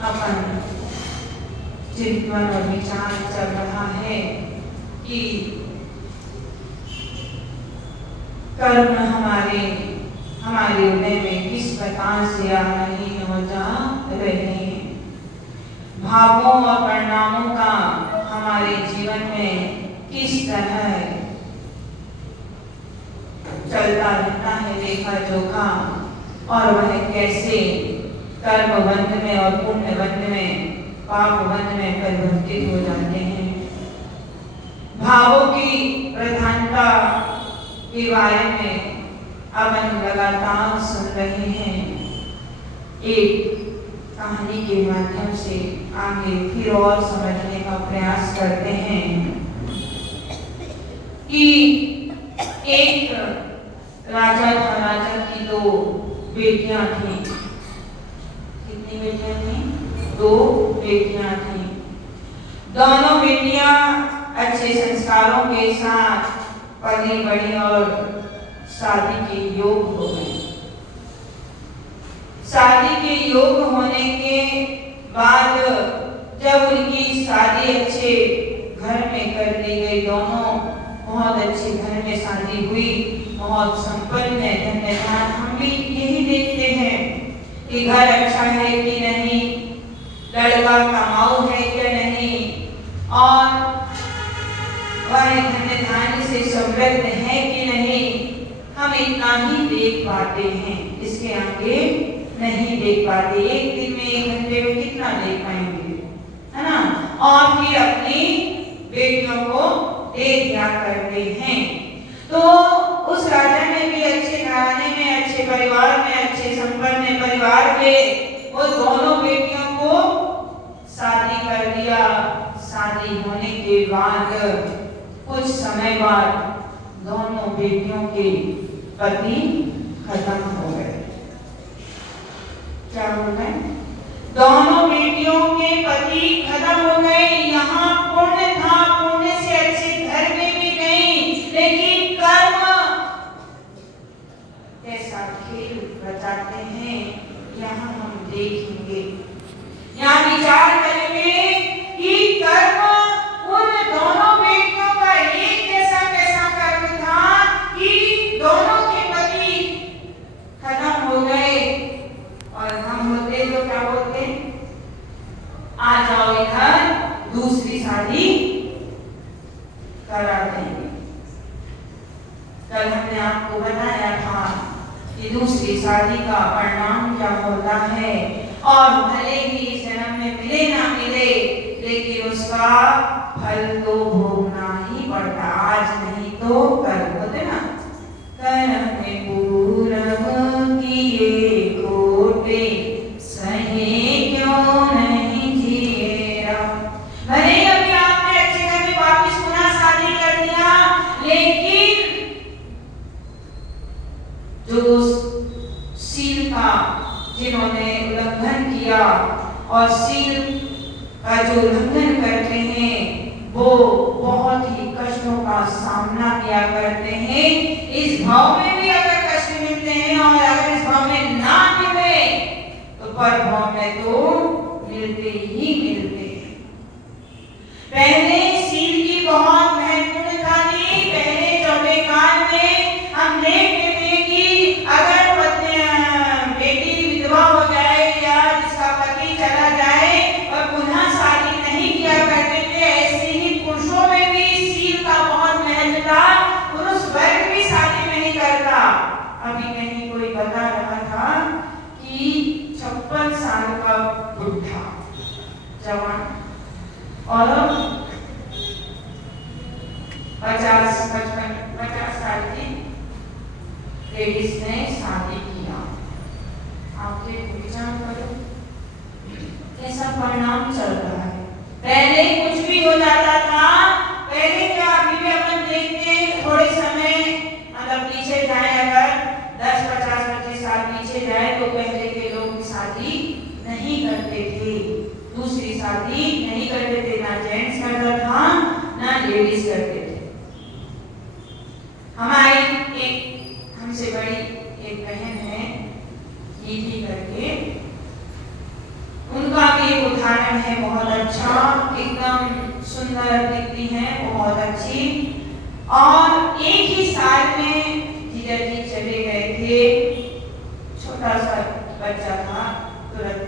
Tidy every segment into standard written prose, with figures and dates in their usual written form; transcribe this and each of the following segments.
अपन चिंतन और विचार चल रहा है कि कर्म हमारे हृदय में किस प्रकार से आ रहे हो जा रहे हैं, भावों और परिणामों का हमारे जीवन में किस तरह चलता रहता है लेखा जोखा, और वह कैसे कर्म बंध में और पुण्य बंध में, पाप बंध में परिवर्तित हो जाते हैं। भावों की प्रधानता के बारे में अपन लगातार सुन रहे हैं। एक कहानी के माध्यम से आगे फिर और समझने का प्रयास करते हैं कि एक राजा था, राजा की दो बेटियां थी। कितनी बेटियां थी? दो बेटियां थी। दोनों बेटियां अच्छे संस्कारों के साथ पली बड़ी और शादी के योग हो गई। शादी के योग होने के बाद जब उनकी शादी अच्छे घर में कर दी गई, दोनों बहुत अच्छे घर में शादी हुई, बहुत संपन्न है, धन्य धन। हम भी यही देखते हैं कि घर अच्छा है कि नहीं, लड़का कमाऊ है कि नहीं, और वह धन्य धन से समृद्ध है कि नहीं, हम इतना ही देख पाते हैं, इसके आगे नहीं देख पाते। एक दिन में, एक घंटे में कितना देख पाएंगे, है ना? और फिर अपनी बेटियों को दे दिया करते हैं। तो उस राजा ने भी अच्छे घराने में, अच्छे परिवार में, अच्छे संपन्न परिवार के वो दोनों बेटियों को शादी कर दिया। शादी होने के बाद कुछ समय बाद दोनों बेटियों के पति खत्म हो गए। क्या हो गए? दोनों बेटियों के पति खत्म हो गए। यहाँ पुण्य था, पुण्य से अच्छे घर में भी गई, लेकिन कर्म कैसा खेल रचाते हैं यहाँ हम देखेंगे। यहाँ विचार करेंगे कि कर्म उन दोनों बेटियों का एक जैसा कैसा कर्म था कि दोनों के पति खत्म हो गए, और हम होते तो क्या बोलते? आ जाओ इधर, दूसरी शादी करा देंगे। कल हमने आपको बताया था कि दूसरी शादी का परिणाम क्या होता है, और भले ही इस जन्म में मिले ना मिले, लेकिन उसका फल तो भोगना ही पड़ता, आज नहीं तो कल। होते ना, कर्म पूरब किए कोटे सहे क्यों नहीं जिए राम। भले ही अभी आपने अच्छे घर में वापिस पुनः शादी कर दिया, लेकिन जो सील का जिन्होंने उल्लंघन किया, और सील का जो उल्लंघन करते हैं वो बहुत ही कष्टों का सामना किया करते हैं। इस भाव में भी अगर कष्ट मिलते हैं, और अगर इस भाव में ना मिले तो पर भाव में तो मिलते ही मिलते हैं। पहले सील की बहुत महत्वपूर्णता थी। पहले चौथे काल में हम देखते थे कि अगर बेटी विधवा हो जाए या जिसका पति चला जाए और पुनः शादी नहीं किया करते थे, ऐसे ही पुरुषों में भी सील का बहुत महत्व था। पुरुष वर्ग भी शादी नहीं करता। अभी कहीं कोई बता रहा था कि 56 साल का बुढ़ा जवान और 50 साल की लेडीज ने शादी किया। आपके विचार करो कैसा परिणाम चल रहा है। पहले कुछ भी हो जाता था, पहले क्या अभी भी अपन देखते हैं, थोड़े समय मतलब पीछे जाए, अगर 10, 50, 25 साल पीछे जाए तो पहले के लोग शादी नहीं करते थे, दूसरी शादी नहीं करते थे, ना जेंट्स करता था ना लेडीज करते थे। हमारी एक हमसे बड़ी एक बहन है, दीदी करके, उनका भी गार्डन है बहुत अच्छा, एकदम सुंदर दिखती है, बहुत अच्छी। और एक ही साल में जीजा जी चले गए थे, छोटा सा बच्चा था, तुरंत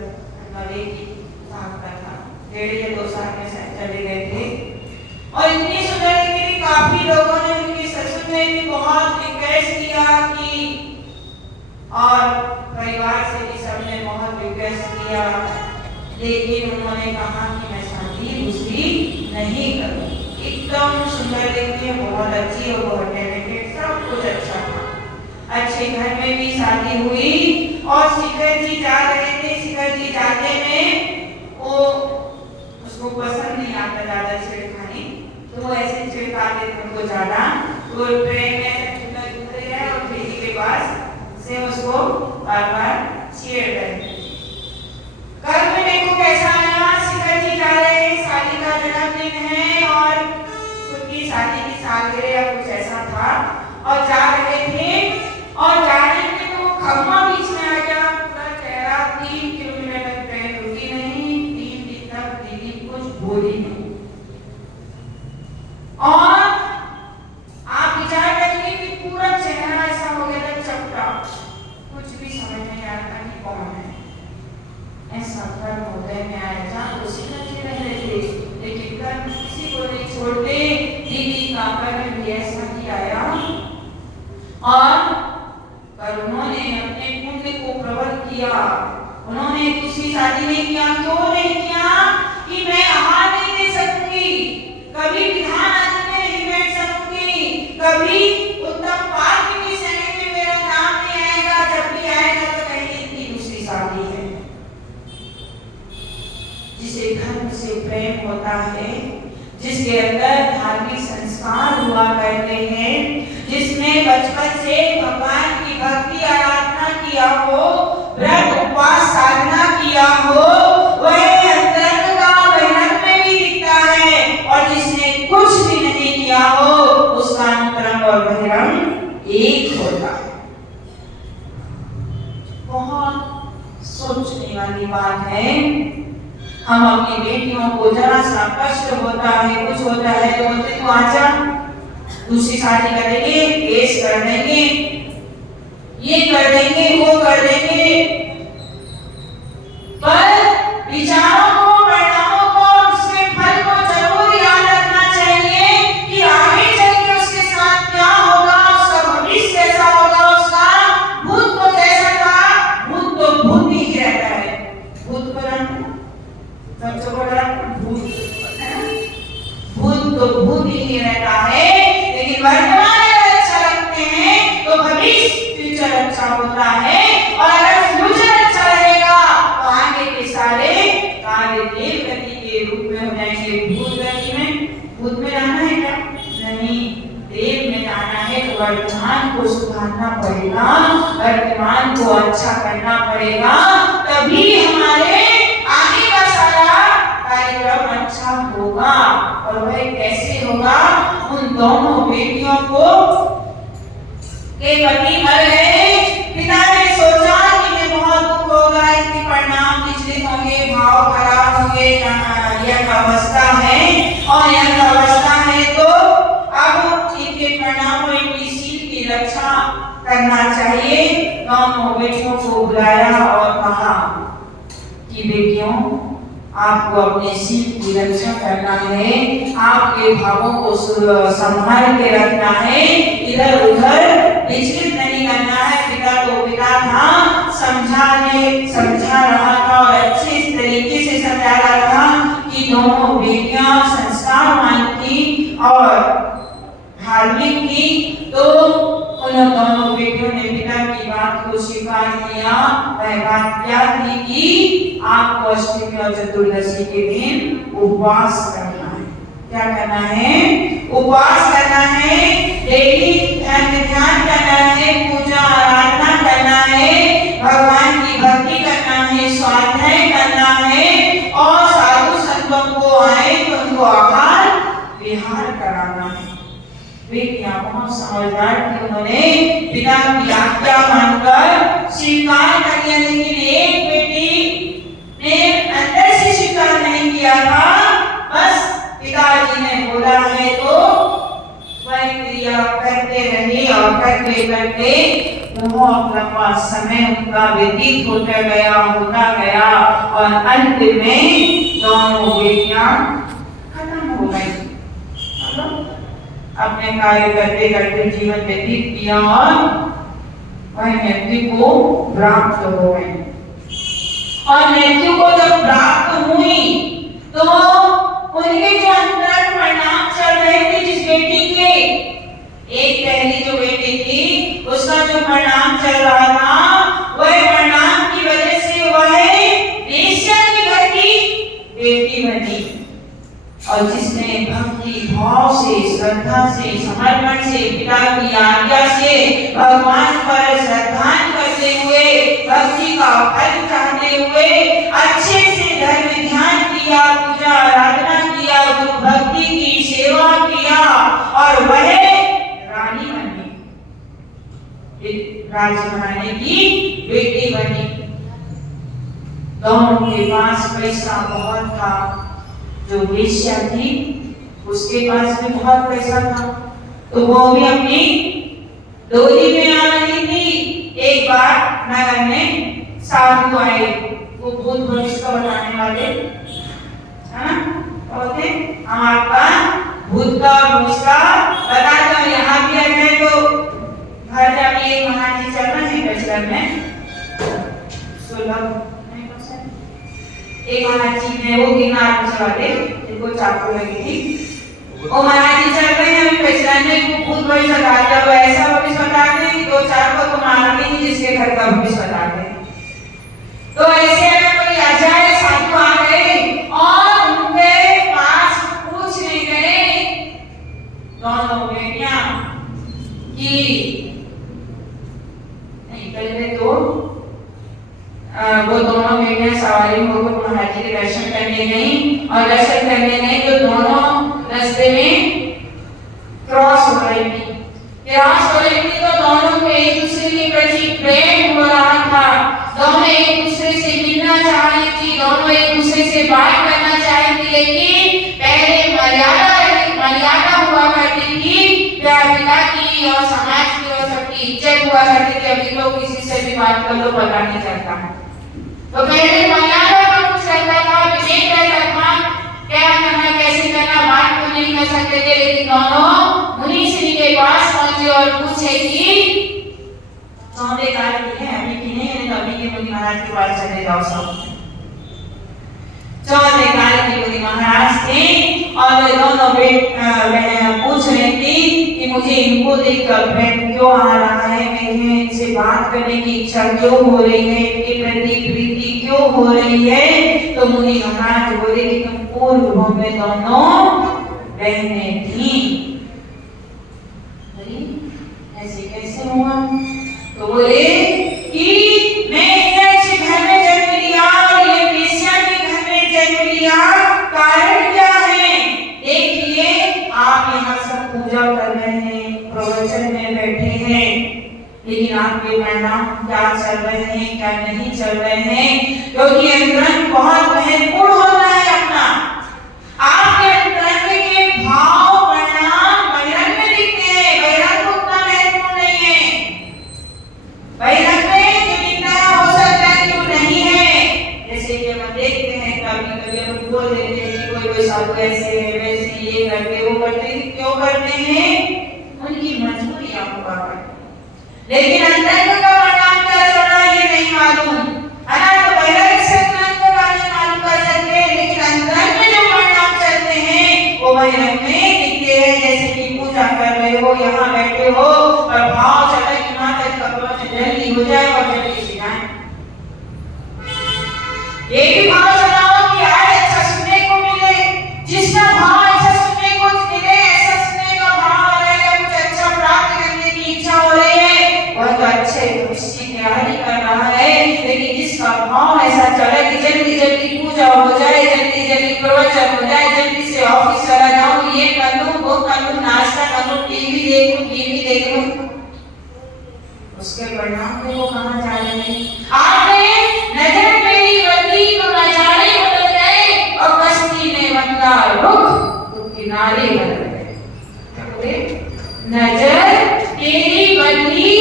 नवे की साल का था, 1.5 या 2 साल में चले गए थे। और इतनी सुंदर दिखती थी, काफी लोगों ने, उनके ससुर ने भी बहुत रिक्वेस्ट किया कि, और परिवार से भी सबने बहुत रिक्वेस्ट किया, लेकिन उन्होंने कहा कि मैं शादी दूसरी नहीं करूं। एकदम सुंदर दिखती है, बहुत अच्छी और बहुत टैलेंटेड, सब कुछ अच्छा था। अच्छे घर में भी शादी हुई और शिखर जी जा रहे थे। शिखर जी जाते में वो उसको पसंद नहीं आता ज्यादा छेड़खानी, तो वो ऐसे छिड़का देते उनको ज्यादा, वो ट्रेन में उतरे गए और खिड़की के पास से उसको बार बार छेड़ रहे। कल में देखो कैसा आया, शिखर जी जा रहे हैं, शादी का जन्मदिन है और खुद की शादी की सालगिरह या कुछ ऐसा था, और जा रहे थे, और जाने में तो वो खम्मा बीच में आ गया, पूरा चेहरा 3 किलोमीटर तक ट्रेन रुकी नहीं, 3 दिन तक दीदी कुछ बोली नहीं। और आप विचार करिए कि पूरा चेहरा ऐसा हो गया था चपटा, कुछ भी समझ नहीं आ रहा कि कौन है। ऐसा कर्म हृदय में आया, जान तो शिखर जी रह रहे थे, लेकिन कर्म किसी को नहीं छोड़ते। दीदी का कर्म भी ऐसा ही आया, और पर उन्होंने अपने पुण्य को प्रबल किया। उन्होंने दूसरी शादी नहीं किया, क्यों नहीं किया? कि मैं आहार नहीं दे सकूंगी, कभी विधान आदि में नहीं बैठ सकूंगी, कभी उत्तम पाठ की श्रेणी में मेरा नाम नहीं आएगा, जब भी आएगा तो कहेंगे इनकी दूसरी शादी है। जिसे धर्म से प्रेम होता है, जिसके अंदर धार्मिक संस्कार हुआ करते हैं, जिसने बचपन से भगवान की भक्ति आराधना किया हो, व्रत उपवास साधना किया हो, वह अंतरंग का बहिरंग में भी दिखता है, और जिसने कुछ भी नहीं किया हो उसका अंतरंग और बहिरंग एक होता है। बहुत सोचने वाली बात है। हम अपनी बेटियों को जरा सा कष्ट होता है, कुछ होता है तो बोलते तू आजा, दूसरी शादी करेंगे, केस कर देंगे, ये कर देंगे, वो कर देंगे। पर विचारों को, परिणामों को, उसके फल को जरूर याद रखना चाहिए कि आगे चल के उसके साथ क्या होगा, उसका भविष्य कैसा होगा, उसका भूत तो कैसा था। भूत तो भूत ही रहता है, भूत को सबसे बड़ा भूत तो भूत ही रहता है, लेकिन वर्तमान अगर अच्छा रखते हैं तो भविष्य फ्यूचर अच्छा होता है, और अगर फ्यूचर अच्छा रहेगा तो आगे के सारे कार्य देव गति के रूप में हो जाएंगे। भूत गति में, भूत में जाना है क्या? नहीं, देव में जाना है तो वर्तमान को सुधारना पड़ेगा, वर्तमान को अच्छा करना पड़ेगा, तभी हमारे आगे का सारा कार्यक्रम अच्छा होगा। और वह कैसे होगा? उन दोनों बेटियों को के पति मर गए, पिता ने सोचा कि मैं बहुत दुख होगा, इनके परिणाम विचलित होंगे, भाव खराब होंगे, यह अवस्था है, और यह अवस्था है तो अब इनके परिणाम और इनकी शील की रक्षा करना चाहिए। दोनों बेटियों को बुलाया और कहा कि बेटियों, आपको अपने शील की रक्षा करना है, आपके भावों को संभाल के रखना है, इधर उधर विचलित नहीं करना है। पिता तो पिता था, समझा रहा था और अच्छे तरीके से समझा रहा था कि दोनों बेटियां संस्कारवान थी और धार्मिक थी, तो उन दोनों बेटियों ने पिता की बात को स्वीकार किया। वह बात क्या थी कि आपको अष्टमी और चतुर्दशी के दिन उपवास करना है। क्या करना है? उपवास करना है, डेली ध्यान करना है, पूजा आराधना करना है, भगवान की भक्ति करना है, स्वाध्याय करना है, और साधु संतों को आए तो उनको आहार विहार कराना है। बेटियां बहुत समझदार थी, उन्होंने पिता की आज्ञा मानकर स्वीकार कर लिया, लेकिन एक बेटी ने अंदर से स्वीकार नहीं करते करते बहुत लंबा समय उनका व्यतीत होता गया और अंत में दोनों बेटियां खत्म हो गई। अपने कार्य करते करते जीवन व्यतीत किया और वह मृत्यु को प्राप्त हो गई। और मृत्यु को जब प्राप्त हुई तो उनके जो अंतरंग परिणाम चल रहे थे जिस बेटी के, एक पहली जो बेटी थी उसका जो परिणाम चल रहा था वह परिणाम की वजह से वह वेश्या के घर की बेटी बनी। और जिसने भक्ति भाव से, श्रद्धा से, समर्पण से, पिता की आज्ञा से भगवान पर श्रद्धा करते हुए, भक्ति का फल चाहते हुए अच्छे से धर्म ध्यान किया, पूजा आराधना किया, गुरु भक्ति की सेवा किया और वह रानी बनी, राजघराने की बेटी बनी। दोनों के पास पैसा बहुत था। जो वेश्या थी उसके पास भी बहुत पैसा था, तो वो भी अपनी डोली में आ रही थी। एक बार नगर में साधु आए, वो भूत भविष्य का बताने वाले, कहते हम आपका भूत का भविष्य का बताते हैं। यहाँ भी अगर तो घर जाके एक महाराज जी चल रहे हैं कचरा में, एक महाराज जी ने वो गिरनार वाले जिनको चाकू लगी थी, वो महाराज जी चल रहे हैं, अभी पहचानने को भूत भविष्य बताते हैं। वो ऐसा भविष्य बताते हैं कि 2-4 को तो मारेंगे ही जिसके घर का भविष्य बताते हैं। तो ऐसे अगर कोई आ जाए, साधु आ गए और उनके पास पूछने गए दोनों बेटियां कि नहीं, पहले तो वो दोनों बेटियां सवारी होकर महाराज जी के दर्शन करने गई और दर्शन करने गई तो दोनों रास्ते में क्रॉस हो रही थी। तो दोनों को एक दूसरे के प्रति प्रेम हो रहा था, दोनों एक दूसरे से मिलना चाह रही थी, दोनों एक दूसरे से बात करना चाह रही थी। लेकिन पहले मर्यादा हुआ करती थी, पिता की और समाज की और सबकी इज्जत हुआ करती थी। अभी तो किसी से भी बात कर लो पता नहीं चलता है। तो पहले मर्यादा का कुछ रहता था, विवेक रहता था, क्या करना कैसे करना, बात तो नहीं कर सकते थे। लेकिन दोनों मुनि श्री के पास पहुंचे और पूछे कि चौथे काल की है, अभी की नहीं है, तो अभी के मुनि महाराज के पास चले जाओ सब। चौथे काल के मुनि महाराज थे और दोनों पूछ रहे थे कि मुझे इनको देखकर प्रेम क्यों आ रहा है, मुझे इनसे बात करने की इच्छा क्यों हो रही है, इनके प्रति प्रीति क्यों हो रही है। तो मुनि महाराज बोले कि तुम पूर्व में दोनों बहनें थी। ऐसे कैसे हुआ? तो बोले कि मैं इतने अच्छे घर में जन्म लिया और ये वेश्या के घर में जन्म लिया, कारण क्या है? देखिए आप यहाँ सब पूजा कर रहे हैं, प्रवचन में बैठे हैं, लेकिन आपके परिणाम क्या चल रहे हैं, क्या नहीं चल रहे हैं, क्योंकि अंतरंग बहुत महत्वपूर्ण होता है अपना। आपके अंतरंग के भाव परिणाम बहिरंग में दिखते हैं, बहिरंग उतना महत्वपूर्ण नहीं है। बहिरंग में जो दिखता है हो सकता है कि वो नहीं है। जैसे कि हम देखते हैं कभी हम बोल देते हैं कि कोई साधु ऐसे है, वैसे ये करते वो करते, क्यों करते हैं? उनकी मजबूरियां हुआ करती। लेकिन अंतरंग का परिणाम क्या चल रहा है ये नहीं मालूम, है ना? तो बहिरंग से अंतरंग का नहीं मालूम कर सकते, लेकिन अंतरंग में जो परिणाम चलते हैं वो बहिरंग में दिखते हैं। जैसे कि पूजा कर रहे हो, यहाँ बैठे हो और भाव चले कि माता का प्रवचन जल्दी हो जाए और जल्दी से जाए। ये भी भाव चलाओ कि आज अच्छा सुनने को मिले, जिसका भाव अच्छा सुनने को मिले, ऐसा सुनने का भाव रहेगा, कुछ अच्छा प्राप्त करने की इच्छा हो रही है, वह तो अच्छे भविष्य की तैयारी कर रहा है। लेकिन जिसका भाव ऐसा चले कि जल्दी जल्दी पूजा हो जाए, जल्दी जल्दी प्रवचन हो जाए, जल्दी से ऑफिस चला जाऊं, ये कर लूं, वो कर लूं, नाश्ता कर लूं, टीवी देख लूं, उसके परिणाम में वो कहां जा रहे हैं? आपने नजर मेरी बदली तो नजारे बदल गए और कश्ती ने बदला रुख तो किनारे बदल गए। नजर तेरी बदली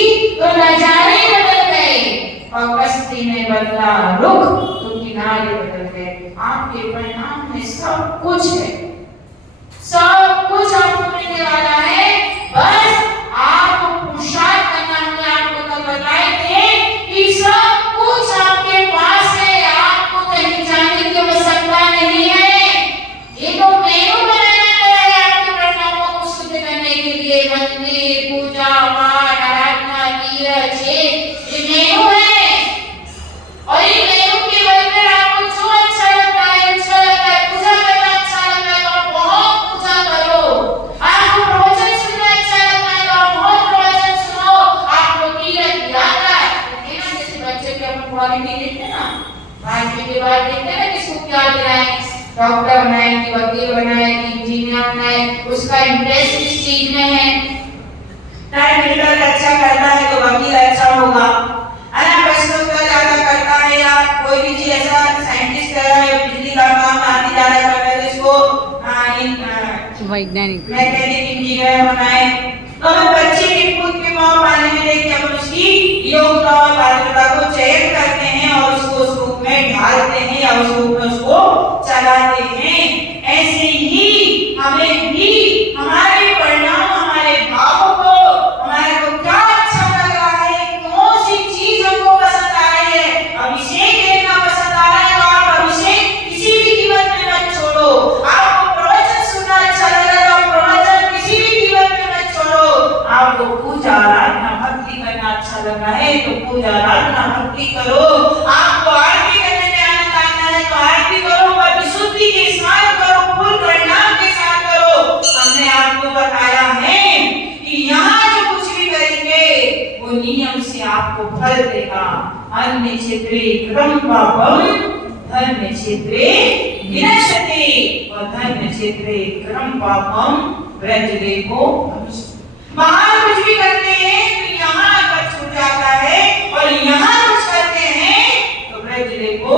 बदला रुख तो किनारे बदल गए। आपके परिणाम में सब कुछ है, सब कुछ आपको मिलने वाला है। बस आपको पुरुषार्थ करना। हमने आपको तो बताए थे कि सब कुछ आपके पास है, आपको कहीं जाने की आवश्यकता नहीं है। ये तो मेनू बनाया गया है आपके परिणामों को सिद्ध करने के लिए। मंदिर, पूजा पाठ, आराधना, तीर्थ, ये मेनू है। और ये मेनू के बल पर आपको जो अच्छा लगता है, पूजा करना अच्छा लगता है तो आप बहुत पूजा करो। आपको प्रवचन सुनना अच्छा लगता है तो आप बहुत प्रवचन सुनो। आपको तीर्थ यात्रा करते हैं ना, जैसे बच्चे के अपन क्वालिटी देखते हैं ना, 5 के बाद देखते हैं ना किसको क्या बनाए, डॉक्टर बनाए कि वकील बनाए कि इंजीनियर बनाए, उसका इंटरेस्ट किस चीज में है। टाइम मीटर अच्छा करता है तो वकील अच्छा होगा, है ना। प्रश्न उत्तर ज्यादा करता है या कोई भी चीज ऐसा साइंटिस्ट कर रहा है, बिजली का काम आदि ज्यादा कर रहा है तो इसको वैज्ञानिक मैकेनिक इंजीनियर बनाए। तो हम बच्चे के खुद के पाँव पाने में लेके अपन उसकी योग्यता और पात्रता को चयन करते हैं और उसको उस रूप में ढालते हैं या उस रूप में उसको चलाते हैं। ऐसे ही हमें भी हमारे परिणाम, हमारे भावों को, हमारे को क्या अच्छा लग रहा है, कौन सी चीज हमको पसंद आ रही है, अभिषेक देखना पसंद आ रहा है तो आप अभिषेक किसी भी कीमत में मत छोड़ो। आपको प्रवचन सुनना अच्छा लग रहा है तो आप प्रवचन किसी भी कीमत में मत छोड़ो। आपको पूजा आराधना भक्ति करना अच्छा लग रहा है तो पूजा आराधना भक्ति करो। आपको आरती करने में आनंद आता है तो आरती करो, पर विशुद्धि के साथ करो, पूर्ण परिणाम के साथ करो। हमने आपको बताया है कि यहाँ जो कुछ भी करेंगे वो नियम से आपको फल देगा। अन्य क्षेत्रे क्रम पापम धर्म क्षेत्रे विनश्यते और धर्म क्षेत्रे क्रम पापम व्रजदेवो। बाहर कुछ भी करते हैं तो यहाँ पर छूट जाता है और यहाँ कुछ करते हैं तो व्रजदेवो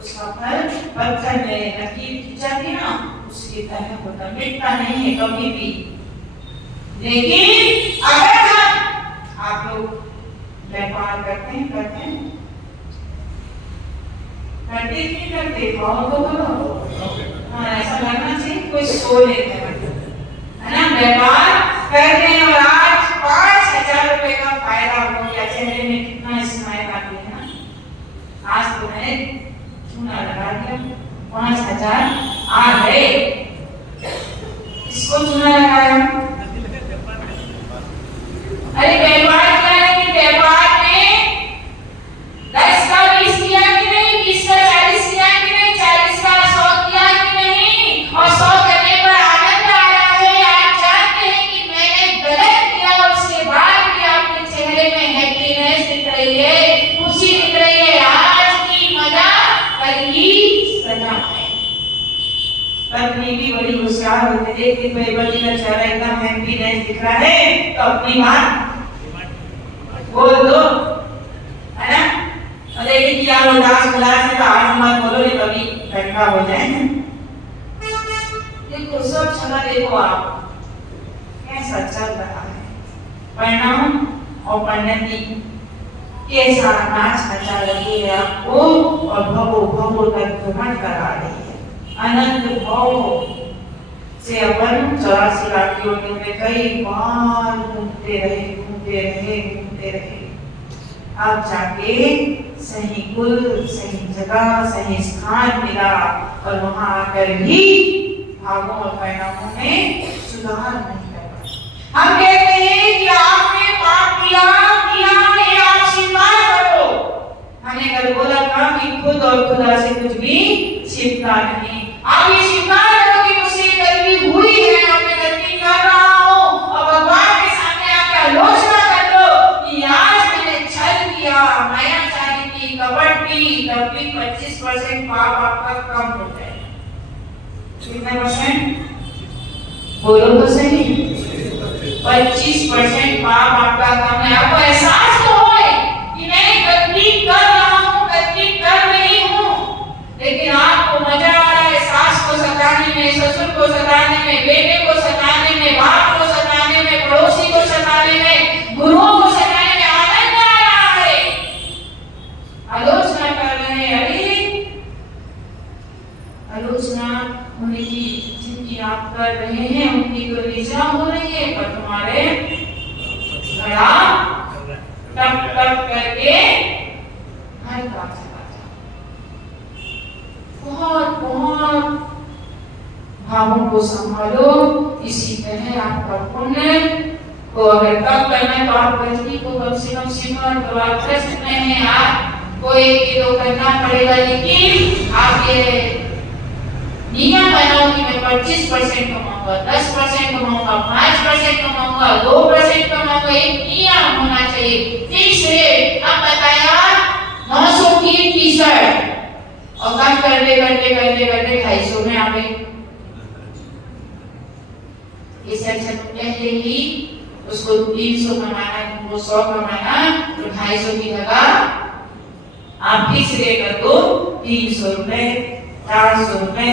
उसका फल पत्थर में लकीर खींचाती ना उसकी तरह होता, मिटता नहीं है कभी भी। लेकिन अगर आप लोग व्यापार करते हैं करते नहीं करते खाओ तो करो, हाँ ऐसा करना चाहिए। कोई सो लेते हैं है ना, व्यापार करते हैं और आज 5,000 रुपए का फायदा हो गया, चेहरे में कितना स्माइल आती है ना। आज तो मैंने चूना लगा दिया, 5,000 आ गए। इसको चूना लगाया, अरे व्यापार क्या है, व्यापार में 10 का 20 किया कि नहीं, 20 का 40 किया कि नहीं, 40 का 100 किया कि नहीं, और 100 करने पर आनंद आ रहा है। आप जानते हैं कि मैंने गलत किया और उसके बाद भी आपके चेहरे में हैप्पीनेस दिख रही है, खुशी दिख रही है। आज की मजा कल की सजा है। पत्नी भी बड़ी होशियार होती है, देखती पति का चेहरा एकदम हैप्पीनेस दिख रहा है तो अपनी बात बोल दो, है ना। अरे कि यार उदास उदास है तो आज मत बोलो, ये कभी ठंडा हो जाए। देखो सब चला, देखो आप कैसा चल रहा है, परिणाम और परिणति कैसा नाच नचा रही है आपको और भवो भवो तक भ्रमण करा रही है। अनंत भाव से अपन 84 लाख योनियों में कई बार घूमते रहे। अब जाके सही कुल, सही जगह, सही स्थान मिला और वहां आकर भी भावों और परिणामों में सुधार नहीं कर पाए। हम कहते हैं कि आपने पाप किया ये आप स्वीकार करो। हमने कल बोला था कि खुद और खुदा से कुछ भी छिपता नहीं। आप ये स्वीकार करो कि मुझसे गलती हुई है और मैं गलती कर रहा हूँ और भगवान के सामने आकर आलोचना कर लो कि आज मैंने छल किया, मायाचारी की, कपट की, तब भी 25% पाप आपका कम हो जाए। कितना परसेंट बोलो तो सही, 25% पाप आपका कम है। आपको एहसास तो होए कि मैं गलती कर रहा हूँ, गलती कर रही हूँ, लेकिन आपको मजा आ रहा है सास को सताने में, ससुर को सताने में, बेटे को सताने में, बाप को सताने में, पड़ोसी को सताने में, गुरुओं को सताने में आनंद आ रहा है। कर रहे हैं उनकी तो निचरा हो रही है, पर तुम्हारे घड़ा टप टप करके हल्का चला जाए। बहुत बहुत भावों को संभालो। इसी तरह आपका पुण्य को अगर कम करना है तो आप गलती को कम से कम सिमरन तो आप कर सकते हैं। आप कोई एक दो करना पड़ेगा, लेकिन आप ये नियम बनाओ कि मैं 25% कमाऊंगा, 10% कमाऊंगा, 5% कमाऊंगा, 2% कमाऊंगा। एक नियम होना चाहिए, फिक्स रेट। अब बताया 900 की टी-शर्ट और कम करते करते करते करते 250 में आ गई। इस अच्छा पहले ही उसको 300 कमाना, वो 100 कमाना, तो 250 की जगह आप फिक्स रेट कर दो। 300 रुपए, 400 रुपए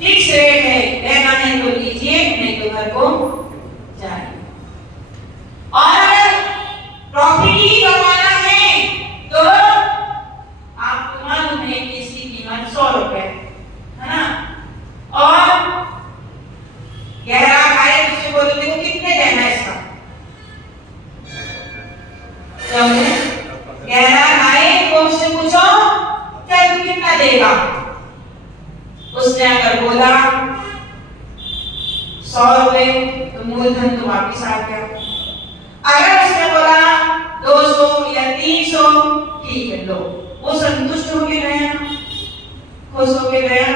फिक्स रेट है। लेना नहीं तो लीजिए, नहीं तो घर को जाइए। और अगर प्रॉफिट ही कमाना है तो आपको मालूम है कि इसकी कीमत 100 रुपए है ना। और गहरा खाए उससे बोलो देखो कितने देना है इसका, गहरा खाए तो उससे पूछो क्या तू कितना देगा। उसने अगर बोला 100 रुपए तो मूलधन तो वापिस आ गया। अगर उसने बोला 200 या 300, ठीक है लो, वो संतुष्ट हो के गया, खुश हो के गया।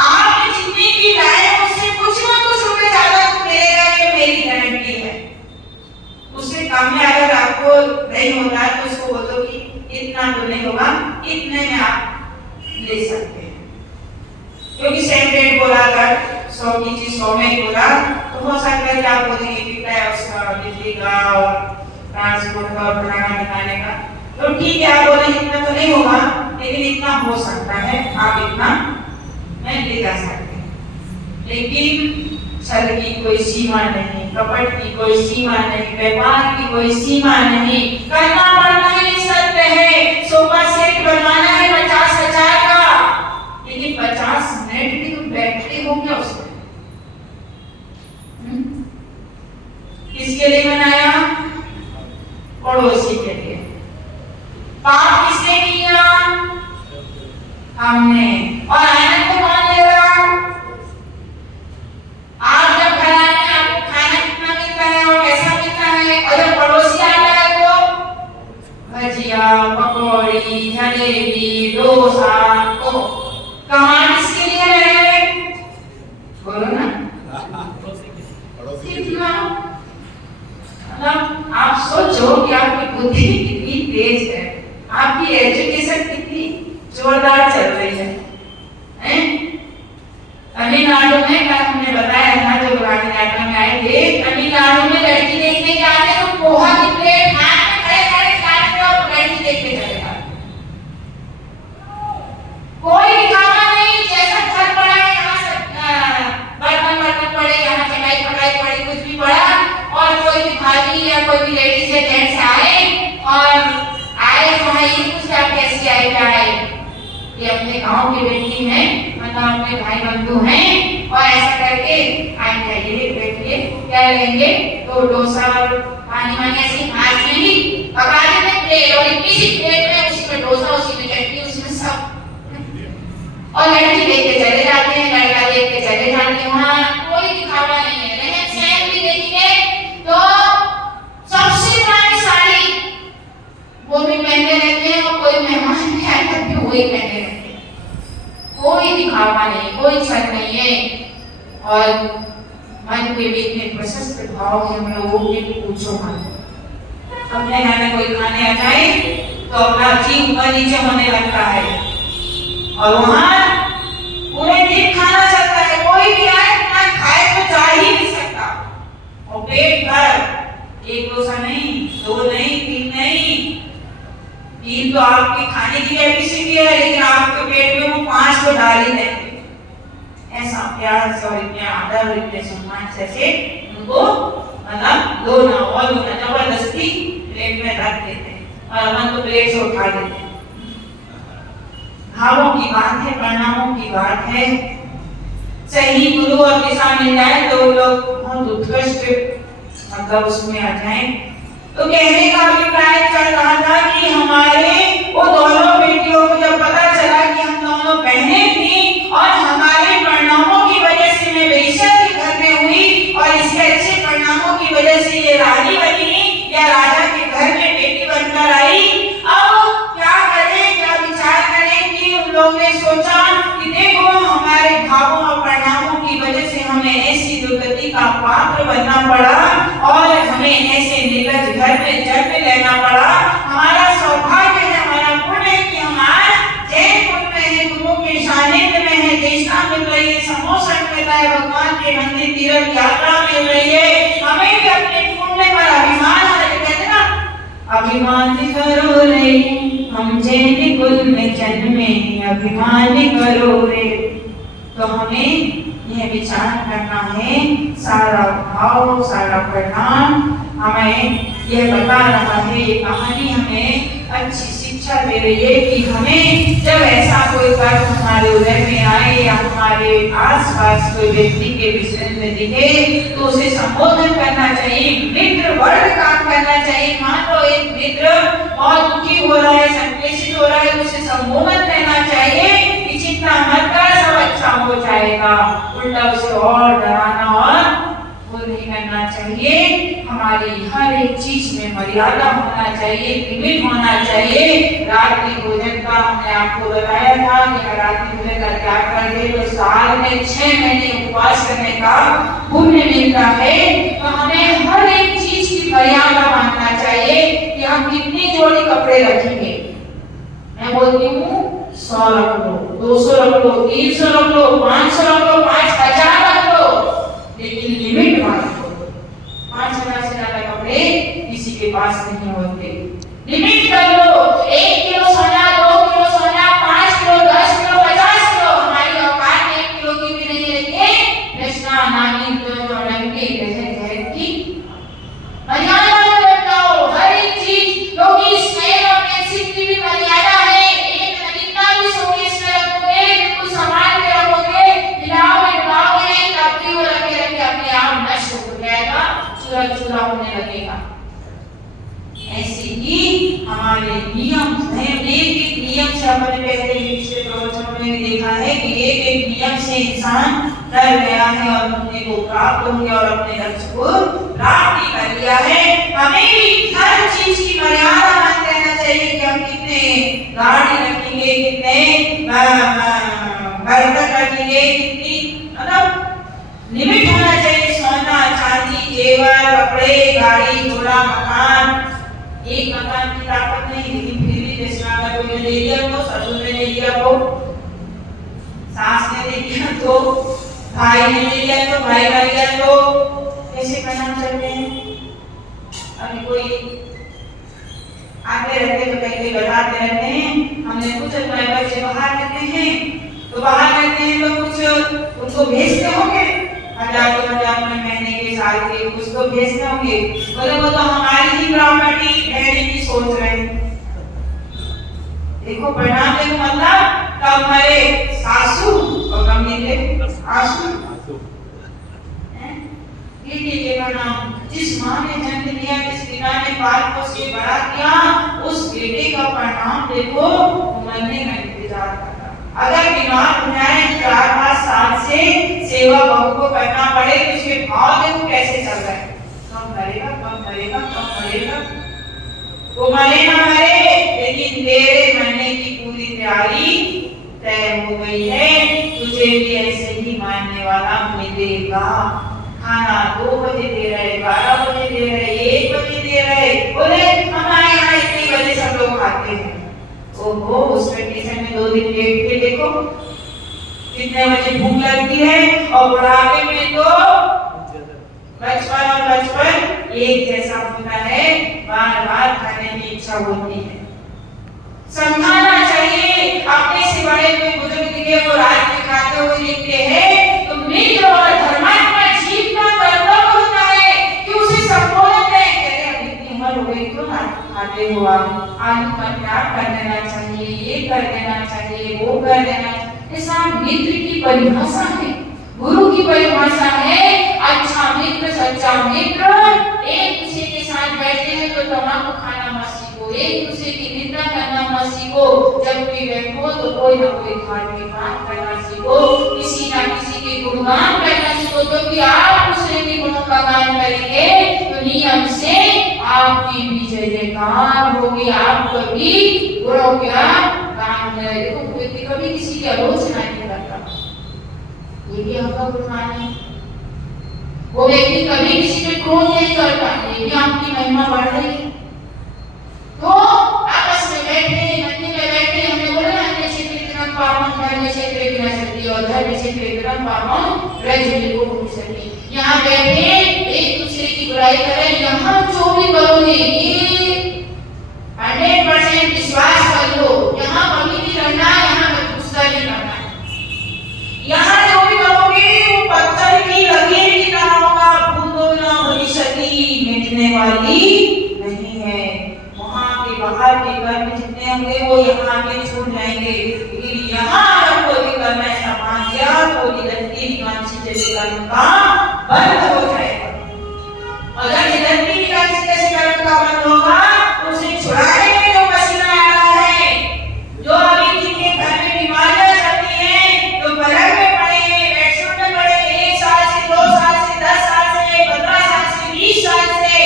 आपने जितनी की राय उससे कुछ ना कुछ रुपए ज्यादा तो मिलेगा, ये मेरी गारंटी है। उससे कम में अगर आपको नहीं होता है तो उसको बोलो कि इतना तो नहीं होगा, इतने में आप ले सकते हैं। क्योंकि सेम रेट बोला, अगर 100 की चीज 100 में बोला तो हो सकता है कि आप बोलेंगे कितना है उसका बिजली का और ट्रांसपोर्ट का और बनाना बनाने का, तो ठीक है आप बोले इतना तो नहीं होगा, लेकिन इतना हो सकता है, आप इतना मैं ले जा सकते हैं। लेकिन छल की कोई सीमा नहीं, कपट की कोई सीमा नहीं, व्यापार की कोई सीमा नहीं। करना पड़ना ही सत्य है। सोफा सेट बनवाना है 50,000 का, लेकिन 50 मिनट की तो बैटरी हो गया उसमें। किसके लिए बनाया? पड़ोसी के लिए। पाप किसने किया? हमने। और आनंद को कौन ले रहा? आप जब घर आए हैं आपको खाना कितना मिलता है और कैसा मिलता है, और जब पड़ोसी आता है तो भजिया, पकौड़ी, जलेबी, डोसा, तो कमांड किसके लिए है? बोलो ना, मतलब आप सोचो कि आपकी बुद्धि कितनी तेज है, आपकी एजुकेशन कितनी जोरदार चल रही है। तमिलनाडु में कल हमने बताया था, जो राजनाट्यम में आए थे, तमिलनाडु में लड़की देखने जाते तो पोहा की प्लेट हाथ में खड़े खड़े खाते और लड़की देखते चले जाते। कोई दिखावा नहीं, जैसा घर पड़ा है यहाँ बर्तन बर्तन पड़े, यहाँ चटाई पटाई पड़ी, कुछ भी पड़ा, और कोई भी भाभी या कोई भी लेडीज या जेंट्स आए तो हाँ ये पूछते आप कैसी आए, क्या है, ये अपने गांव की बेटी है, मतलब अपने भाई बंधु हैं, और ऐसा करके आइए बैठिए, क्या लेंगे, तो डोसा और पानी वानी ऐसे हाथ में ही पका देते प्लेट, और इसी प्लेट में उसी में डोसा, उसी में चटनी, उसी में सब, और लड़की देख के चले जाते हैं, लड़का देख के चले जाते हैं। वहाँ कोई दिखावा नहीं है। रहन सहन भी देखिए तो सबसे पुरानी साड़ी वो भी पहने रहते हैं, और कोई मेहमान भी आए तब भी वही पहने रहते हैं। कोई दिखावा नहीं, कोई छल नहीं है। और मन के भी इतने प्रशस्त भाव है हम लोगों के, पूछो मत। अपने घर में कोई खाने आ जाए तो अपना जी ऊपर नीचे होने लगता है, और वहाँ पूरे दिन खाना चलता है, कोई भी आए ना खाए तो जा ही नहीं सकता। और पेट भर, एक डोसा नहीं, दो नहीं, तीन नहीं, तीन तो आपके खाने की कैपेसिटी है, लेकिन आपके पेट में वो 5 तो डाल ही देंगे। ऐसा प्यार से और इतने आदर और इतने सम्मान से उनको मतलब दो ना और दो ना जबरदस्ती प्लेट में रख देते हैं, और अपन तो प्लेट से उठा देते हैं। भावों की बात है, परिणामों की बात है। सही गुरु और दिशा मिल जाए तो लोग बहुत उत्कृष्ट मतलब उसमें आ जाए। तो कहने का अभिप्राय चल रहा था कि हमारे वो दोनों बेटियों को जब पता चला कि हम दोनों बहनें थी और हमारे परिणामों की वजह से मैं वेश्या के घर में हुई और इसके अच्छे परिणामों की वजह से ये रानी बनी या राजा के घर में बेटी बनकर आई, अब क्या करें, क्या विचार करें कि उन लोगों ने सोचा कि देखो हमारे भावों और परिणामों की वजह से हमें ऐसी दुर्गति का पात्र बनना पड़ा और हमें ऐसे निर्लज घर में जन्म लेना पड़ा। हमारा सौभाग्य है, हमारा पुण्य है कि हमारा जैन कुल में है, गुरु के सानिध्य में है, देशना मिल रही है, समोसन मिल रहा है, भगवान के मंदिर तीर्थ यात्रा मिल रही है, हमें भी अपने पुण्य पर अभिमान है। कहते ना अभिमान करो रे हम जैन कुल में जन्मे, अभिमान करो रे। तो हमें यह विचार करना है, सारा भाव सारा परिणाम हमें यह बता रहा है, ये कहानी हमें अच्छी शिक्षा दे रही है कि हमें जब ऐसा कोई कर्म हमारे उदय में आए या हमारे आसपास कोई व्यक्ति के विषय में दिखे तो उसे संबोधन करना चाहिए, मित्र वर्ग काम करना चाहिए। मान लो एक मित्र बहुत दुखी हो रहा है, संक्लेशित हो रहा है, तो उसे संबोधन करना चाहिए कि चिंता मत कर, सब अच्छा हो जाएगा। उल्टा उसे और डराना और वो नहीं करना चाहिए। हमारी हर एक चीज में मर्यादा होना चाहिए, लिमिट होना चाहिए। रात्रि भोजन का हमने आपको बताया था कि रात्रि भोजन का त्याग कर दे तो साल में 6 महीने उपवास करने का पुण्य मिलता है। तो हमें हर एक चीज की मर्यादा मानना चाहिए कि हम कितनी जोड़ी कपड़े रखेंगे। मैं बोलती हूँ 100 रख लो, 200 रख लो, 300 रख लो, 500 रख लो, 5000 रख लो, लेकिन लिमिट मान लो। 5000 से ज्यादा कपड़े किसी के पास नहीं होते। लिमिट कर लो, 1 किलो सोना, 2 किलो सोना, 5 किलो, 10 किलो, 50 किलो, हमारी औकात 1 किलो की भी नहीं रखिए। कृष्णा नामी तो रंगे जैसे की मर्यादा में बताओ हर एक चीज, क्योंकि स्नेह और पेंसिल की भी मर्यादा है। एक नवीनता भी शोकेस में रखोगे, बिल्कुल संभाल के रखोगे, हिलाओगे डुलाओगे नहीं, तब भी वो रखे रखे अपने आप नष्ट हो जाएगा, चूरा चूरा होने लगेगा। ऐसे ही हमारे नियम हैं, एक नियम से अपने पहले पिछले प्रवचनों में भी देखा है कि एक नियम से इंसान डर गया है और मुक्ति को प्राप्त हो गया और अपने लक्ष्य को प्राप्त कर लिया है। हमें भी हर चीज की मर्यादा मान लेना चाहिए कि हम कितने गाड़ी रखेंगे, कितने बर्तन रखेंगे, कितनी मतलब लिमिट होना चाहिए। सोना चांदी जेवर कपड़े गाड़ी घोड़ा मकान, एक मकान की ताकत नहीं, लेकिन फिर भी जैसे अगर कोई ने ले लिया तो ससुर ने ले लिया तो सास ने ले लिया तो भाई ने ले लिया तो भाई का लिया तो कैसे करना चाहते हैं। अभी कोई आते रहते तो कहीं बताते रहते हैं, हमने कुछ अपने बच्चे बाहर रहते हैं तो बाहर रहते हैं तो कुछ उनको भेजते होंगे 1000-2000 में महीने के साल के, कुछ तो भेजते होंगे। बोले वो तो हमारी ही प्रॉपर्टी रहने की सोच रहे हैं। देखो परिणाम देखो, मतलब कब मरे सासू और कब मिले आंसू। ये परिणाम जिस माँ ने जन्म दिया, जिस पिता ने पाल पोस के बड़ा किया, उस बेटे का परिणाम देखो मरने का इंतजार कर रहा। अगर बीमार हो जाए 4-5 साल से सेवा बहू को करना पड़े तो उसके भाव देखो कैसे चल रहे हैं, कब मरेगा कब मरेगा कब मरेगा। वो मरे ना मरे, लेकिन तेरे मरने की पूरी तैयारी तय हो गई है, तुझे भी ऐसे ही मानने वाला मिलेगा। खाना 2 बजे दे रहे, 12 बजे दे रहे, 1 बजे दे रहे, बोले हमारे यहाँ इतनी बजे सब लोग खाते हैं। ओहो, उस कंडीशन में 2 दिन लेट के देखो कितने बजे भूख लगती है। और बुढ़ापे में तो बचपन और बचपन एक जैसा होता है, बार बार खाने की इच्छा होती है। समझाना चाहिए, अपने से बड़े कोई बुजुर्ग दिखे वो रात में खाते हुए दिखते हैं तो मित्र और धर्मात्मा जीव का कर्तव्य होता है कि उसे संबोधन करें, कहते अब इतनी उम्र हो गई क्यों ना खाते हो, आलू का त्याग कर देना चाहिए, ये कर देना चाहिए, वो कर देना चाहिए। ऐसा मित्र की परिभाषा है। गुरु की परिभाषा है अच्छा मित्र सच्चा मित्र। एक दूसरे के साथ बैठते हैं तो तम्बाकू खाना मत सीखो, एक दूसरे की निंदा करना मत सीखो, जब भी बैठो तो कोई ना कोई धार्मिक बात करना सीखो, किसी ना किसी के गुणगान करना सीखो। क्योंकि आप दूसरे के गुणों का गान करेंगे तो नियम से आपकी भी जय जयकार होगी, आप कभी बुरों का गान नहीं। देखो व्यक्ति कभी किसी की आलोचना नहीं करता, ये भी आपका गुणगान है। वो व्यक्ति कभी किसी पे क्रोध नहीं करता, ये भी आपकी महिमा बढ़ रही है। तो आपस में बैठे मंदिर में बैठे, हमने बोला ना अन्य क्षेत्र क्रम पावन धर्म क्षेत्र की नजरी और धर्म क्षेत्र क्रम पावन रजनी को भूल सके। यहाँ बैठे एक दूसरे की बुराई करें, यहाँ जो भी करोगे ये 100% विश्वास कर लो, यहाँ कभी भी रहना, यहाँ गुस्सा नहीं करना, यहाँ जो भी करोगे वो पत्थर की लकीर की तरह होगा, बूंदों ना हुई सकी मिटने वाली नहीं है। वहाँ के बाहर के कर्म जितने होंगे वो यहाँ के छूट जाएंगे, लेकिन यहाँ अगर कोई भी कर्म ऐसा मान लिया तो निरंतर निकांक्षी जैसे कर्म का बंद हो जाएगा। अगर निरंतर निकांक्षी जैसे कर्म का बंद होगा तो उसे छुड़ाने में जो पसीना आ रहा है, जो अभी जिनके घर में बीमारियां चलती हैं, जो पलंग में पड़े हैं, बेडशीट में पड़े हैं, 1 साल से 2 साल से 10 साल से 15 साल से 20 साल से,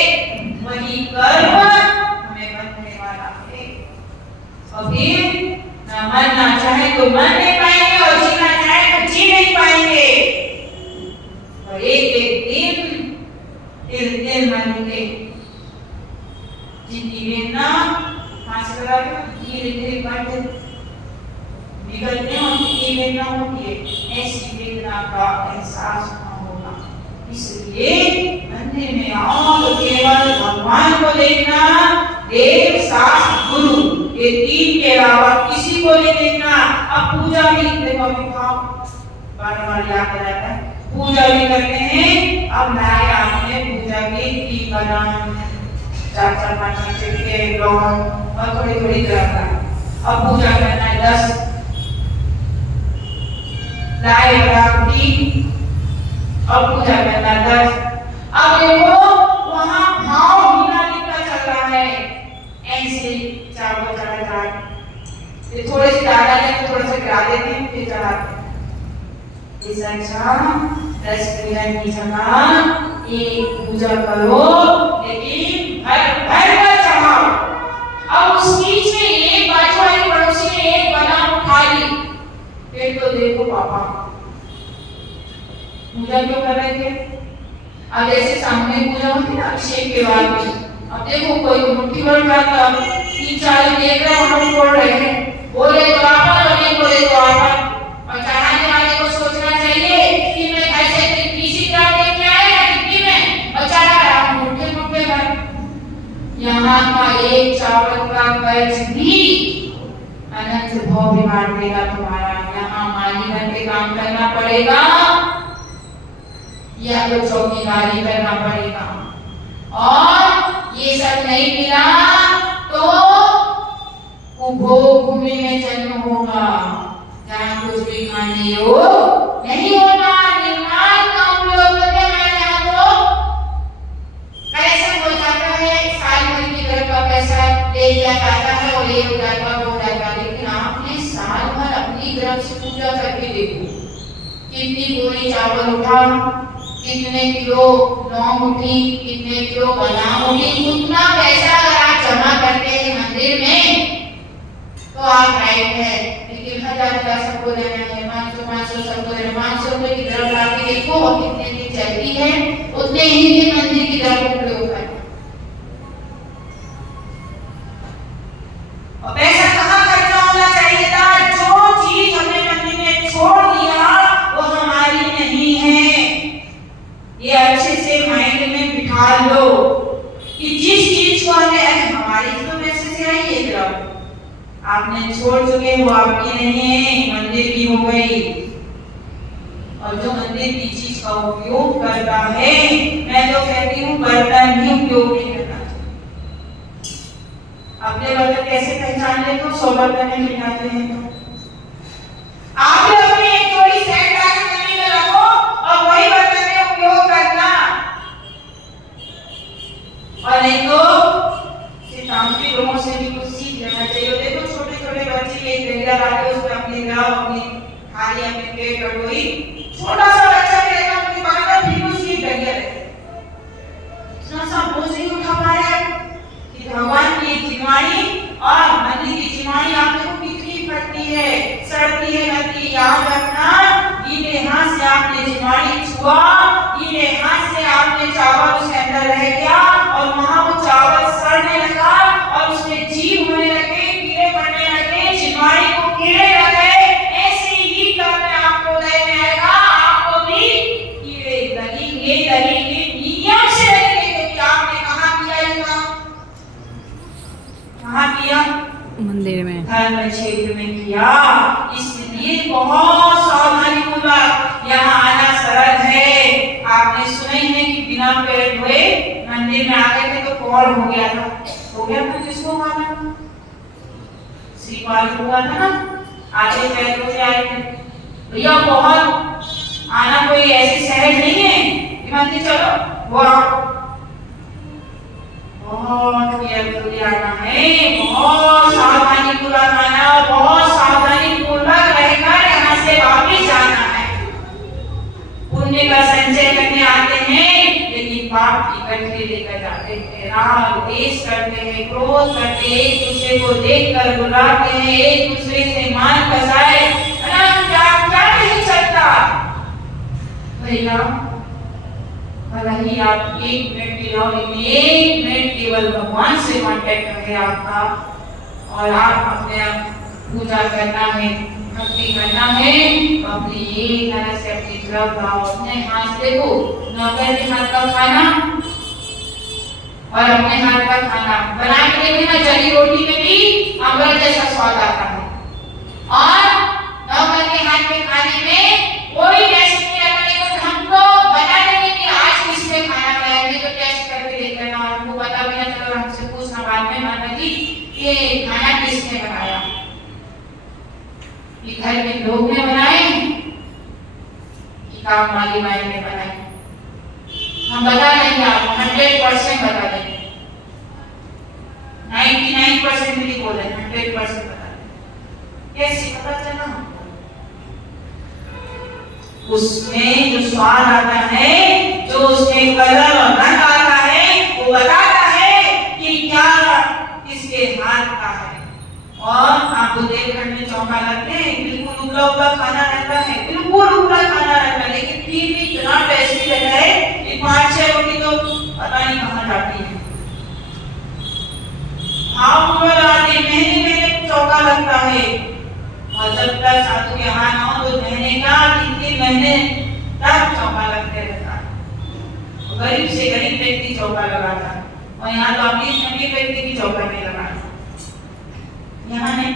वही कर्म हमें बंधने वाला है। और फिर ना मरना चाहे तो मर नहीं पाएंगे और जीना चाहे तो जी नहीं पाएंगे। और एक एक दिन तिल मरेंगे, जिंदगी में ना मास्करा धीरे धीरे बढ़ते निकलते हैं, उनकी वेदना होती है, ऐसी वेदना का एहसास होगा। इसलिए मंदिर में आओ तो केवल भगवान को देखना, देव शास्त्र गुरु ये 3 के अलावा किसी को नहीं देखना। अब पूजा भी देखो बार-बार याद रहता है, पूजा भी करते हैं। अब नए आपने पूजा की 3 बदाम 4-4 5 चिटके लौंग और थोड़ी थोड़ी तरह का। अब पूजा करना है 10 लाए राखी, अब पूजा करना 10। अब देखो वहां भाव हीना लिखा चल रहा है, ऐसे चावल चढ़ा ये थोड़े से डाला है, थोड़े से गिरा देते हैं, फिर चढ़ाते हैं। इस अच्छा रेस्टोरेंट की जगह एक पूजा करो, लेकिन हर बार चढ़ाओ। अब उस बीच में एक बाजू वाली पड़ोसी ने एक बादाम उठा ली, फिर तो देखो पापा पूजा क्यों कर रहे थे। अब जैसे सामने पूजा होती ना अभिषेक के बाद में, अब देखो कोई मुट्ठी भर खाता 3-4 देख रहे हैं, हम छोड़ रहे हैं, बोले तो आपा तो नहीं बोले तो आपा। और चढ़ाने वाले को सोचना चाहिए कि मैं घर से तीसरी तरफ लेके आया डिब्बी में और चढ़ा रहा हूँ मुट्ठे भर। यहाँ का एक चावल का कर्ज भी अनंत भव बिगाड़ देगा तुम्हारा। यहाँ माली बन के काम करना पड़ेगा या तो चौकीदारी करना पड़ेगा, और ये सब नहीं मिला तो भूमि में जन्म होगा जहाँ कुछ भी खाने हो नहीं होगा। निर्माण काम लोग तो कैसे हो जाता है, साल भर की घर का पैसा ले लिया जाता है और ये हो जाता वो जाता, लेकिन आपने साल भर अपनी तरफ से पूजा करके देखो, कितनी बोरी चावल उठा, कितने किलो लौंग उठी, कितने किलो बादाम उठी, उतना पैसा अगर आप जमा करते हैं मंदिर में तो आप राइट है। लेकिन 1000 सबको देना है, 500 सबको देना, 500 रुपए की तरफ लाके देखो और कितने दिन चलती है, उतने ही दिन मंदिर की तरफ उपयोग करना। और पैसा कहाँ खर्चा होना चाहिए था, जो चीज हमने मंदिर में छोड़ दिया वो हमारी नहीं है। ये अच्छे से माइंड में बिठा लो कि जिस चीज को हमें हमारी तो पैसे से आई है तरफ आपने छोड़ चुके वो आपकी नहीं है, मंदिर की हो गई। और जो मंदिर की चीज का उपयोग करता है, मैं तो कहती हूँ बर्तन भी उपयोग नहीं करना चाहिए। अपने बर्तन कैसे पहचान ले तो 100 बर्तन मिलाते हैं तो आप अपने एक जोड़ी सेट ला के मंदिर में रखो, जाओ अपनी थाली अपने प्लेट कटोरी। छोटा सा बच्चा भी रहेगा उनके पास में फिर उसकी लगे रहते, इतना सा बोझ नहीं उठा पा रहे कि भगवान की जिम्मेवारी और मंदिर की जिम्मेवारी आप देखो कितनी फटती है, सड़ती है नदी। याद रखना, ये हाथ से आपने जिम्मेवारी छुआ, ये हाथ से आपने चावल उसके अंदर रह गया और वहां वो चावल सड़ने लगा और उसमें जीव होने लगे, कीड़े पड़ने लगे, जिम्मेवारी को कीड़े लगे। ऐसे ही करने आपको रहने आएगा, आपको भी कीड़े लगेंगे, नियम से लगेंगे कि आपने कहाँ किया ये काम, कहाँ किया, मंदिर में, धर्म क्षेत्र में किया। इसलिए बहुत सावधानी पूर्वक यहाँ आना सरल है। आपने सुना ही है कि बिना पैर धोए मंदिर में आ गए थे तो कौड़ हो गया था, हो गया था किसको माना, श्रीपाल हुआ था ना, आगे पैर धो के आए थे। भैया बहुत आना कोई ऐसी सहज नहीं है कि मंदिर चलो वो आओ, बहुत केयरफुली आना है, बहुत सावधानी पूर्वक आना, बहुत सावधानी पूर्वक रहकर यहाँ से वापस जाना है। पुण्य का संचय करने आते हैं लेकिन पाप इकट्ठे लेकर जाते हैं, राग द्वेष करते हैं, क्रोध करते हैं, एक दूसरे को देखकर बुलाते हैं, एक दूसरे से मान कसाए, क्या नहीं चलता। भैया भला ही आप 1 मिनट के लिए 1 मिनट केवल भगवान से कांटेक्ट है आपका, और आप अपने पूजा करना है, भक्ति करना है, तो अपनी ये तरह से अपनी तरफ लाओ, अपने हाथ देखो, नौकर के हाथ का खाना और अपने हाथ का खाना बना के देखिए ना, जली रोटी में भी अमृत जैसा स्वाद आता है, और नौकर के हाथ के खाने में कोई टेस्ट नहीं आता। लेकिन हमको बता देंगे कि आज किसने खाना बनाया, तो टेस्ट करके देख लेना, और हमको पता भी ना चलो हमसे पूछना बाद में, माता जी ये खाना किसने बनाया, ये घर के लोग ने बनाए कि काम वाली माई ने बनाए। हम बता देंगे, आपको 100% बता देंगे, 99% भी नहीं बोले, 100% बता देंगे। कैसे पता चला? उसमें जो स्वाद आता है, जो उसमें कलर और रंग आता है, वो बताता है कि क्या किसके हाथ का है। और आप बुंदेलखंड में चौका लगते हैं, बिल्कुल उबला उबला खाना रहता है, बिल्कुल उबला खाना रहता है, लेकिन फिर भी इतना टेस्टी रहता है कि 5-6 रोटी तो पता नहीं कहाँ जाती है। आप उबल आते महीने चौका लगता है, और जब तक साधु के यहाँ ना हो तो महीने का 3-3 महीने तक चौका लगते रहता है। गरीब से गरीब व्यक्ति चौका लगाता है, और यहाँ तो अमीर व्यक्ति भी चौका नहीं लगाता। यहाँ नहीं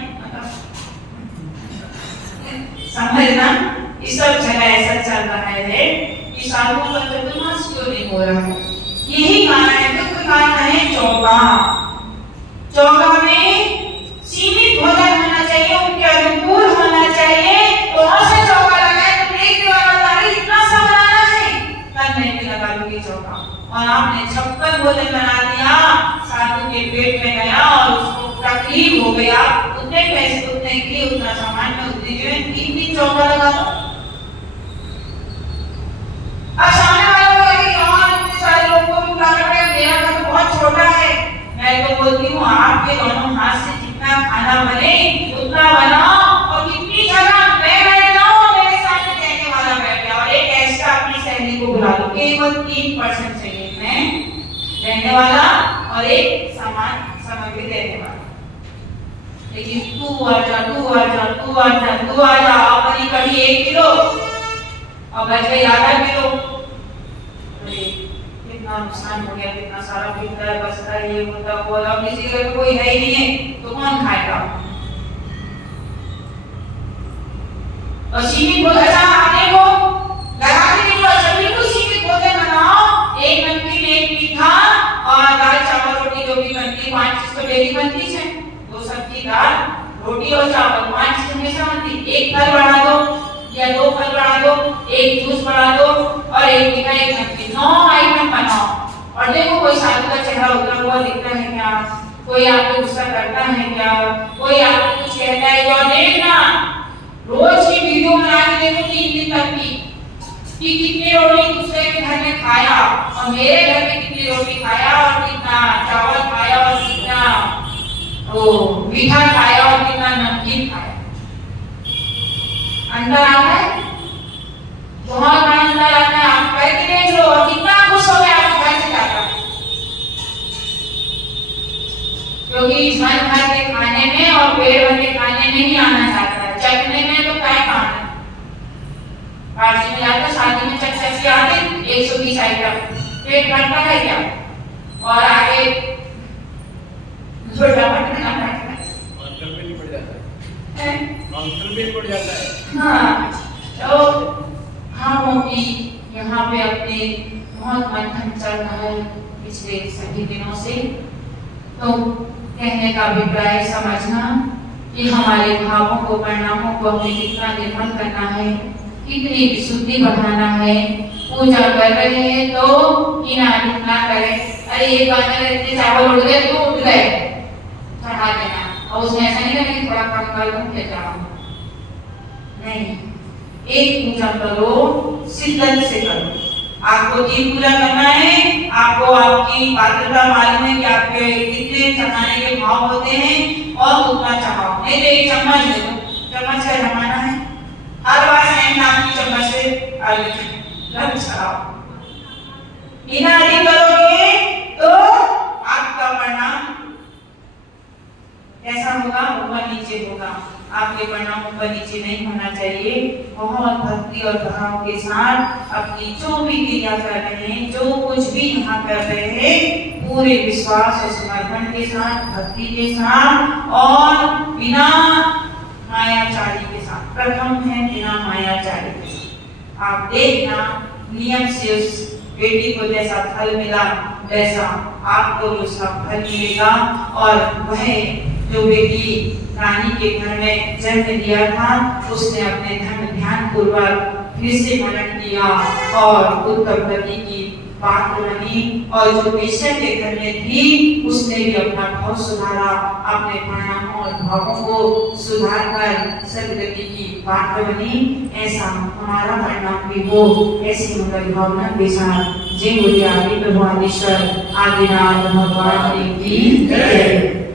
समझना, इस सब जगह ऐसा चल रहा है कि साधुओं का चतुर्मास क्यों नहीं हो रहा है। यही कारण है, मुख्य कारण है चौका। चौका में सीमित भोजन होना चाहिए, उनके अनुकूल होना चाहिए। तो ऐसे चौका लगाए तो देखने वाला तारीफ इतना सा बनाना है, तब मैं भी लगा लूंगी चौका, और आपने 56 भोजन बना दिया, साधु के पेट में गया और उसको तकलीफ हो गया, उतने पैसे उतने की उतना सामान में उतनी जो है 3 चौका लगा दो। अब सामने वाला बोला कि यार इतने सारे लोगों को भी बुलाना पड़ेगा, मेरा घर तो बहुत छोटा है। मैं तो बोलती हूँ आपके दोनों हाथ से जितना खाना बने उतना बनाओ, और कितनी जगह मैं बैठ जाऊँ, मेरे सामने कहने वाला बैठ जाए, और एक एक्स्ट्रा अपनी सहेली को बुला लो, केवल 3% चाहिए, मैं रहने वाला और एक सामान सामग्री देने वाला। लेकिन तू आजा, अपनी कभी 1 किलो और बच गई आधा किलो, अरे कितना नुकसान हो गया, कितना सारा बिकता है, बचता है, ये होता है, वो अब किसी घर में कोई है ही नहीं है तो कौन खाएगा। और सीमित भोजन, अच्छा आपने को लगा के देखो, सभी को सीमित भोजन बनाओ, 1 नमकीन 1 मीठा और दाल चावल रोटी जो भी बनती, 5 चीज तो डेली बनती है, 2 सब्जी दाल रोटी और चावल, 5 चीज हमेशा बनती। 1 फल बढ़ा दो या 2 फल बढ़ा दो, 1 जूस बढ़ा दो और 1 मीठा 1 नमकीन, 9 आइटम बनाओ। और देखो कोई साधु का चेहरा उतरा हुआ दिखता है क्या, कोई आपको गुस्सा करता है क्या, कोई आपको कुछ कहता है, जो देखना रोज की वीडियो बना के देखो 3 दिन तक की कि कितनी रोटी दूसरे के घर में खाया और मेरे घर में कितनी रोटी खाया और कितना चावल खाया और कितना मीठा खाया और कितना नमकीन खाया। अंदर आता है, बहुत बड़ा अंदर आता है। आप करके देख लो और कितना खुश हो गया आपके घर से जाकर, क्योंकि मन भर के खाने में और पेट भर के खाने में ही आना चाहता है। चखने में तो क्या खाना है, पार्टी में जाते शादी में चक चक के आते 120 आइटम, पेट भरता है क्या? और आगे छोटा पटना पड़ता है, काउंटर पे नहीं पड़ जाता है, काउंटर पे पड़ जाता है। हाँ, तो हम भी यहाँ पे अपने बहुत मंथन चल रहा है पिछले सभी दिनों से। तो कहने का अभिप्राय समझना कि हमारे भावों को, परिणामों को हमें कितना निर्मल करना है, कितनी विशुद्धि बढ़ाना है। पूजा कर रहे हैं तो ना करें, अरे एक बार में इतने चावल उड़ गए तो उठ गए, चढ़ा देना। और उसमें ऐसा नहीं करना थोड़ा कम कर दूं फिर चढ़ाऊं, नहीं। एक पूजा करो, शिद्दत से करो। आपको 3 पूजा करना है, आपको आपकी पात्रता मालूम है कि आपके कितने चढ़ाने के भाव होते हैं और उतना चढ़ाओ। नहीं तो 1 चम्मच ले लो, चम्मच से जमाना है, हर बार सेम नाम की चम्मच से रंग चढ़ाओ। बिना अधिक करोगे तो आपका परिणाम कैसा होगा? ऊपर नीचे होगा। आपके परिणाम ऊपर नीचे नहीं होना चाहिए। बहुत भक्ति और भाव के साथ अपनी जो भी क्रिया कर रहे हैं, जो कुछ भी यहाँ कर रहे हैं, पूरे विश्वास और समर्पण के साथ, भक्ति के साथ और बिना मायाचारी के साथ। प्रथम है बिना मायाचारी के साथ। आप देखना नियम से उस बेटी को जैसा फल मिला वैसा आपको भी उसका फल मिलेगा। और वह जो बेटी रानी के घर में जन्म लिया था, उसने अपने धर्म ध्यान पूर्वक फिर से मनन किया और उत्तरपति की बात बनी। और जो वेश्या के घर में थी, उसने भी अपना भाव सुधारा, अपने परिणामों और भावों को सुधार कर सदगति की बात बनी। ऐसा हमारा परिणाम भी हो, ऐसी मगर भावना के साथ जय बोलिए आदि प्रभु आदिश्वर आदिनाथ भगवान की जय।